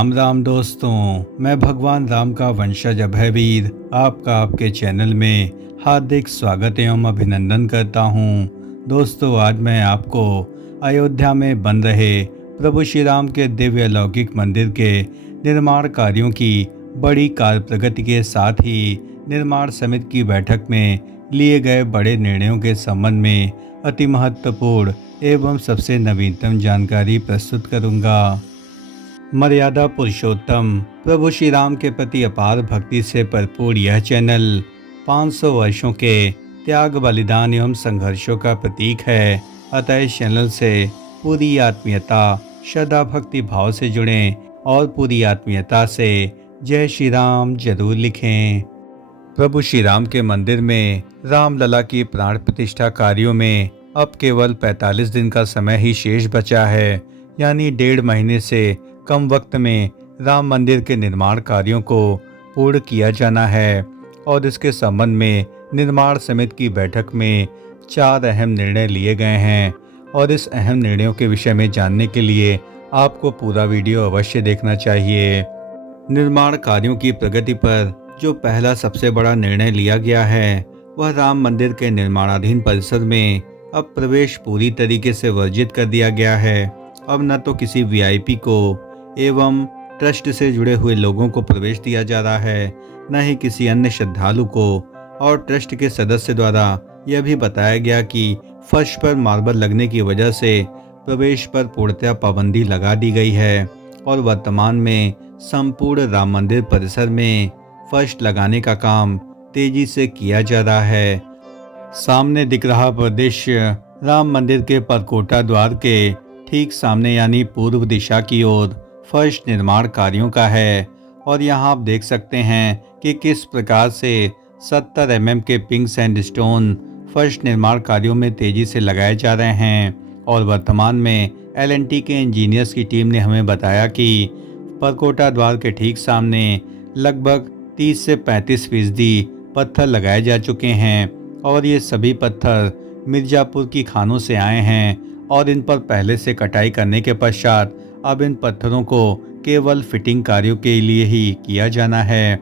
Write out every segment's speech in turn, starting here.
राम राम दोस्तों, मैं भगवान राम का वंशज अभयवीर आपका आपके चैनल में हार्दिक स्वागत एवं अभिनंदन करता हूं। दोस्तों, आज मैं आपको अयोध्या में बन रहे प्रभु श्री राम के दिव्य अलौकिक मंदिर के निर्माण कार्यों की बड़ी कार्य प्रगति के साथ ही निर्माण समिति की बैठक में लिए गए बड़े निर्णयों के संबंध में अति महत्वपूर्ण एवं सबसे नवीनतम जानकारी प्रस्तुत करूंगा। मर्यादा पुरुषोत्तम प्रभु श्री राम के प्रति अपार भक्ति से भरपूर यह चैनल 500 वर्षों के त्याग बलिदान एवं संघर्षों का प्रतीक है। अतः इस चैनल से पूरी आत्मीयता श्रद्धा भक्ति भाव से जुड़ें और पूरी आत्मीयता से जय श्री राम जरूर लिखें। प्रभु श्री राम के मंदिर में रामलला की प्राण प्रतिष्ठा कार्यों में अब केवल 45 दिन का समय ही शेष बचा है, यानी 1.5 महीने से कम वक्त में राम मंदिर के निर्माण कार्यों को पूर्ण किया जाना है और इसके संबंध में निर्माण समिति की बैठक में 4 अहम निर्णय लिए गए हैं। और इस अहम निर्णयों के विषय में जानने के लिए आपको पूरा वीडियो अवश्य देखना चाहिए। निर्माण कार्यों की प्रगति पर जो पहला सबसे बड़ा निर्णय लिया गया है वह राम मंदिर के निर्माणाधीन परिसर में अब प्रवेश पूरी तरीके से वर्जित कर दिया गया है। अब न तो किसी वीआईपी को एवं ट्रस्ट से जुड़े हुए लोगों को प्रवेश दिया जा रहा है, न ही किसी अन्य श्रद्धालु को। और ट्रस्ट के सदस्य द्वारा यह भी बताया गया कि फर्श पर मार्बल लगने की वजह से प्रवेश पर पूर्णतः पाबंदी लगा दी गई है और वर्तमान में संपूर्ण राम मंदिर परिसर में फर्श लगाने का काम तेजी से किया जा रहा है। सामने दिख रहा परिदृश्य राम मंदिर के परकोटा द्वार के ठीक सामने यानी पूर्व दिशा की ओर फर्श निर्माण कार्यों का है। और यहाँ आप देख सकते हैं कि किस प्रकार से 70 mm के पिंक सैंडस्टोन फर्श निर्माण कार्यों में तेजी से लगाए जा रहे हैं। और वर्तमान में L&T के इंजीनियर्स की टीम ने हमें बताया कि परकोटा द्वार के ठीक सामने लगभग 30 से 35% पत्थर लगाए जा चुके हैं और ये सभी पत्थर मिर्जापुर की खानों से आए हैं और इन पर पहले से कटाई करने के पश्चात अब इन पत्थरों को केवल फिटिंग कार्यों के लिए ही किया जाना है,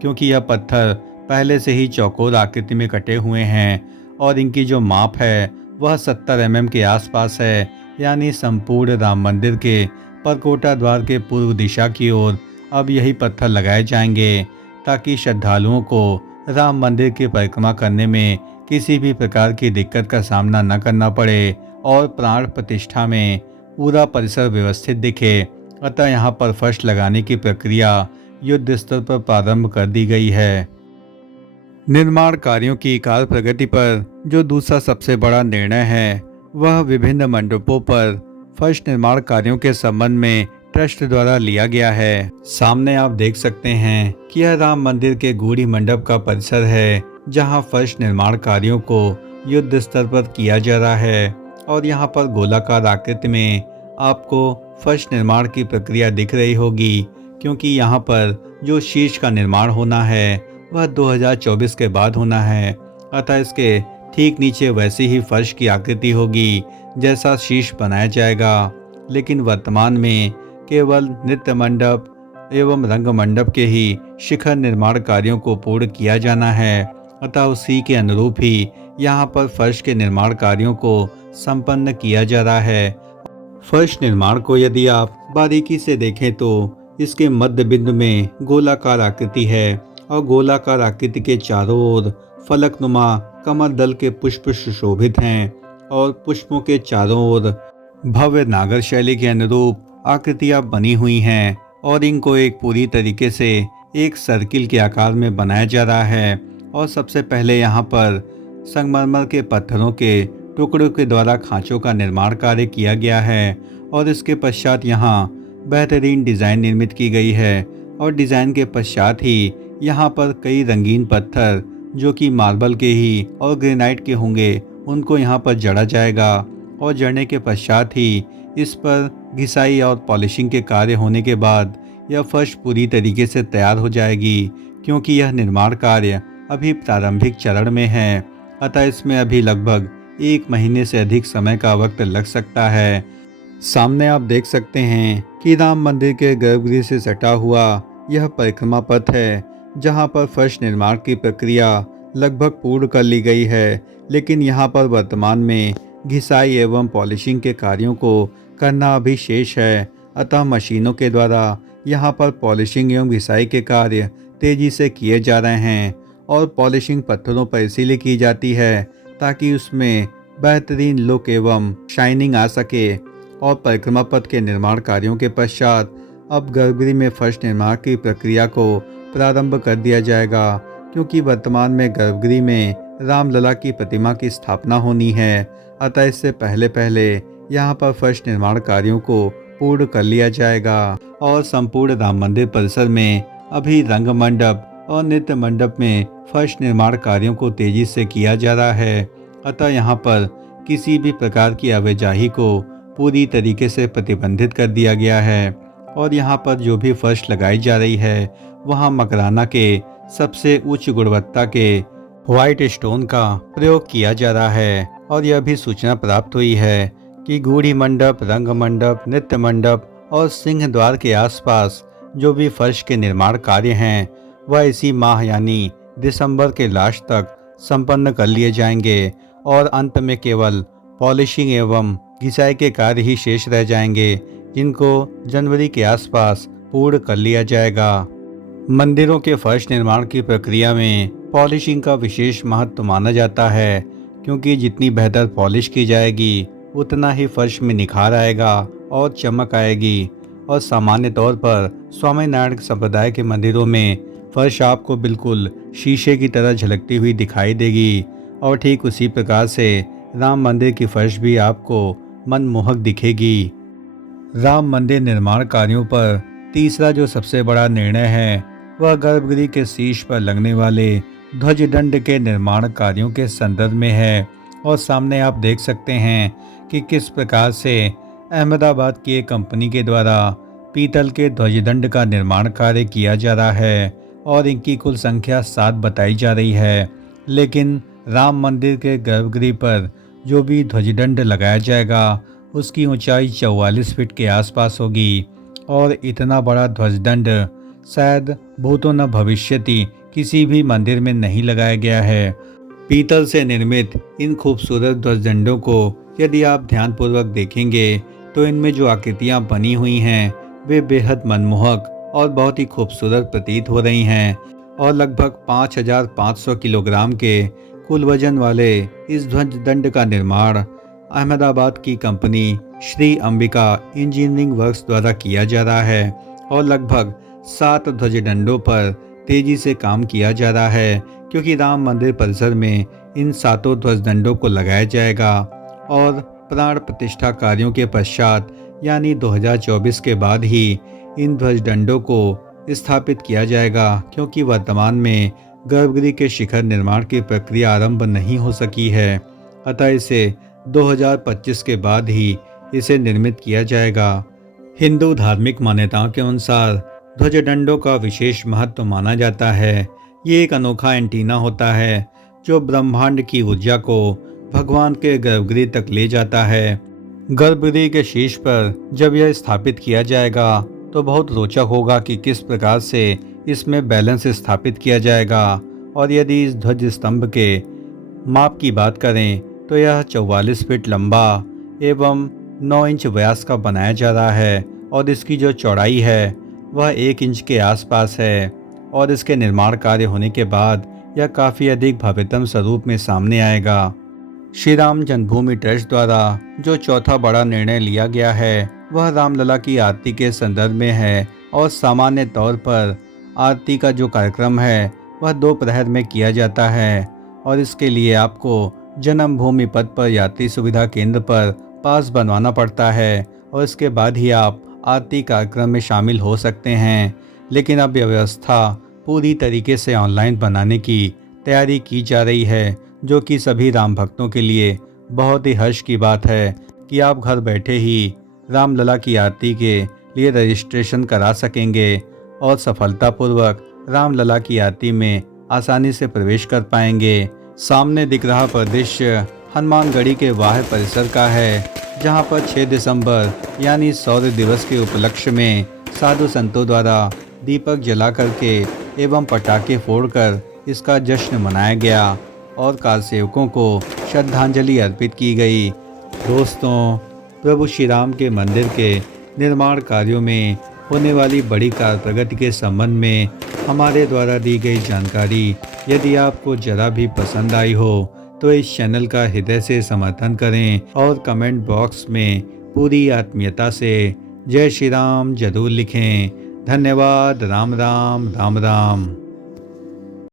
क्योंकि यह पत्थर पहले से ही चौकोर आकृति में कटे हुए हैं और इनकी जो माप है वह 70 mm के आसपास है। यानी संपूर्ण राम मंदिर के परकोटा द्वार के पूर्व दिशा की ओर अब यही पत्थर लगाए जाएंगे ताकि श्रद्धालुओं को राम मंदिर की परिक्रमा करने में किसी भी प्रकार की दिक्कत का सामना न करना पड़े और प्राण प्रतिष्ठा में पूरा परिसर व्यवस्थित दिखे। अतः यहाँ पर फर्श लगाने की प्रक्रिया युद्ध स्तर पर प्रारंभ कर दी गई है। निर्माण कार्यों की कार्य प्रगति पर जो दूसरा सबसे बड़ा निर्णय है वह विभिन्न मंडपों पर फर्श निर्माण कार्यों के संबंध में ट्रस्ट द्वारा लिया गया है। सामने आप देख सकते हैं कि यह राम मंदिर के गूढ़ी मंडप का परिसर है जहां फर्श निर्माण कार्यों को युद्ध स्तर पर किया जा रहा है। और यहां पर गोलाकार आकृति में आपको फर्श निर्माण की प्रक्रिया दिख रही होगी, क्योंकि यहां पर जो शीर्ष का निर्माण होना है वह 2024 के बाद होना है। अतः इसके ठीक नीचे वैसी ही फर्श की आकृति होगी जैसा शीर्ष बनाया जाएगा, लेकिन वर्तमान में केवल नृत्य मंडप एवं रंग मंडप के ही शिखर निर्माण कार्यों को पूर्ण किया जाना है। अतः उसी के अनुरूप ही यहाँ पर फर्श के निर्माण कार्यों को संपन्न किया जा रहा है। फर्श निर्माण को यदि आप बारीकी से देखें तो इसके मध्य बिंदु में गोलाकार आकृति है और गोलाकार आकृति के चारों ओर फलकनुमा कमल दल के पुष्प सुशोभित हैं और पुष्पों के चारों ओर भव्य नागर शैली के अनुरूप आकृतियां बनी हुई हैं और इनको एक पूरी तरीके से एक सर्किल के आकार में बनाया जा रहा है। और सबसे पहले यहाँ पर संगमरमर के पत्थरों के टुकड़ों के द्वारा खांचों का निर्माण कार्य किया गया है और इसके पश्चात यहाँ बेहतरीन डिज़ाइन निर्मित की गई है। और डिज़ाइन के पश्चात ही यहाँ पर कई रंगीन पत्थर जो कि मार्बल के ही और ग्रेनाइट के होंगे उनको यहाँ पर जड़ा जाएगा और जड़ने के पश्चात ही इस पर घिसाई और पॉलिशिंग के कार्य होने के बाद यह फर्श पूरी तरीके से तैयार हो जाएगी, क्योंकि यह निर्माण कार्य अभी प्रारंभिक चरण में है। अतः इसमें अभी लगभग 1 महीने से अधिक समय का वक्त लग सकता है। सामने आप देख सकते हैं कि राम मंदिर के गर्भगृह से सटा हुआ यह परिक्रमा पथ है, जहां पर फर्श निर्माण की प्रक्रिया लगभग पूर्ण कर ली गई है, लेकिन यहां पर वर्तमान में घिसाई एवं पॉलिशिंग के कार्यों को करना अभी शेष है। अतः मशीनों के द्वारा यहां पर पॉलिशिंग एवं घिसाई के कार्य तेजी से किए जा रहे हैं और पॉलिशिंग पत्थरों पर इसीलिए की जाती है ताकि उसमें बेहतरीन लुक एवं शाइनिंग आ सके। और परिक्रमा पथ के निर्माण कार्यों के पश्चात अब गर्भगृह में फर्श निर्माण की प्रक्रिया को प्रारंभ कर दिया जाएगा, क्योंकि वर्तमान में गर्भगृह में रामलला की प्रतिमा की स्थापना होनी है। अतः इससे पहले पहले यहाँ पर फर्श निर्माण कार्यों को पूर्ण कर लिया जाएगा और संपूर्ण राम मंदिर परिसर में अभी रंग मंडप और नृत्य मंडप में फर्श निर्माण कार्यों को तेजी से किया जा रहा है। अतः यहाँ पर किसी भी प्रकार की आवाजाही को पूरी तरीके से प्रतिबंधित कर दिया गया है और यहाँ पर जो भी फर्श लगाई जा रही है वहाँ मकराना के सबसे उच्च गुणवत्ता के व्हाइट स्टोन का प्रयोग किया जा रहा है। और यह भी सूचना प्राप्त हुई है कि गूढ़ी मंडप, रंग मंडप, नृत्य मंडप और सिंह द्वार के आसपास जो भी फर्श के निर्माण कार्य हैं वह इसी माह यानी दिसंबर के लास्ट तक संपन्न कर लिए जाएंगे और अंत में केवल पॉलिशिंग एवं घिसाई के कार्य ही शेष रह जाएंगे, जिनको जनवरी के आसपास पूर्ण कर लिया जाएगा। मंदिरों के फर्श निर्माण की प्रक्रिया में पॉलिशिंग का विशेष महत्व माना जाता है, क्योंकि जितनी बेहतर पॉलिश की जाएगी उतना ही फर्श में निखार आएगा और चमक आएगी। और सामान्य तौर पर स्वामीनारायण संप्रदाय के मंदिरों में फर्श आपको बिल्कुल शीशे की तरह झलकती हुई दिखाई देगी और ठीक उसी प्रकार से राम मंदिर की फर्श भी आपको मनमोहक दिखेगी। राम मंदिर निर्माण कार्यों पर तीसरा जो सबसे बड़ा निर्णय है वह गर्भगृह के शीर्ष पर लगने वाले ध्वज दंड के निर्माण कार्यों के संदर्भ में है। और सामने आप देख सकते हैं कि किस प्रकार से अहमदाबाद की एक कंपनी के द्वारा पीतल के ध्वजदंड का निर्माण कार्य किया जा रहा है और इनकी कुल संख्या 7 बताई जा रही है। लेकिन राम मंदिर के गर्भगृह पर जो भी ध्वजदंड लगाया जाएगा उसकी ऊंचाई 44 फीट के आसपास होगी और इतना बड़ा ध्वजदंड शायद भूतो न भविष्यति किसी भी मंदिर में नहीं लगाया गया है। पीतल से निर्मित इन खूबसूरत ध्वजदंडों को यदि आप ध्यानपूर्वक देखेंगे तो इनमें जो आकृतियां बनी हुई हैं वे बेहद मनमोहक और बहुत ही खूबसूरत प्रतीत हो रही हैं और लगभग 5500 किलोग्राम के कुल वजन वाले इस ध्वजदंड का निर्माण अहमदाबाद की company Shri Ambika engineering works द्वारा किया जा रहा है और लगभग 7 ध्वजदंडों पर तेजी से काम किया जा रहा है, क्योंकि राम मंदिर परिसर में इन 7 ध्वजदंडों को लगाया जाएगा और प्राण प्रतिष्ठा कार्यों के पश्चात यानी 2024 के बाद ही इन ध्वजदंडों को स्थापित किया जाएगा, क्योंकि वर्तमान में गर्भगृह के शिखर निर्माण की प्रक्रिया आरंभ नहीं हो सकी है। अतः इसे 2025 के बाद ही इसे निर्मित किया जाएगा। हिंदू धार्मिक मान्यताओं के अनुसार ध्वजदंडों का विशेष महत्व माना जाता है। ये एक अनोखा एंटीना होता है जो ब्रह्मांड की ऊर्जा को भगवान के गर्भगृह तक ले जाता है। गर्भगृह के शीर्ष पर जब यह स्थापित किया जाएगा तो बहुत रोचक होगा कि किस प्रकार से इसमें बैलेंस स्थापित किया जाएगा। और यदि इस ध्वज स्तंभ के माप की बात करें तो यह 44 फीट लंबा एवं 9 इंच व्यास का बनाया जा रहा है और इसकी जो चौड़ाई है वह 1 इंच के आसपास है और इसके निर्माण कार्य होने के बाद यह काफ़ी अधिक भव्यतम स्वरूप में सामने आएगा। श्री राम जन्मभूमि ट्रस्ट द्वारा जो चौथा बड़ा निर्णय लिया गया है वह रामलला की आरती के संदर्भ में है और सामान्य तौर पर आरती का जो कार्यक्रम है वह दोपहर में किया जाता है और इसके लिए आपको जन्मभूमि पथ पर यात्री सुविधा केंद्र पर पास बनवाना पड़ता है और इसके बाद ही आप आरती कार्यक्रम में शामिल हो सकते हैं। लेकिन अब यह व्यवस्था पूरी तरीके से ऑनलाइन बनाने की तैयारी की जा रही है, जो कि सभी राम भक्तों के लिए बहुत ही हर्ष की बात है कि आप घर बैठे ही रामलला की आरती के लिए रजिस्ट्रेशन करा सकेंगे और सफलतापूर्वक रामलला की आरती में आसानी से प्रवेश कर पाएंगे। सामने दिख रहा परिदृश्य हनुमानगढ़ी के बाह्य परिसर का है, जहां पर 6 दिसंबर यानी शौर्य दिवस के उपलक्ष्य में साधु संतों द्वारा दीपक जला करके एवं पटाखे फोड़कर इसका जश्न मनाया गया और कार सेवकों को श्रद्धांजलि अर्पित की गई। दोस्तों, प्रभु श्री राम के मंदिर के निर्माण कार्यों में होने वाली बड़ी कार प्रगति के संबंध में हमारे द्वारा दी गई जानकारी यदि आपको जरा भी पसंद आई हो तो इस चैनल का हृदय से समर्थन करें और कमेंट बॉक्स में पूरी आत्मीयता से जय श्री राम जरूर लिखें। धन्यवाद। राम राम राम राम।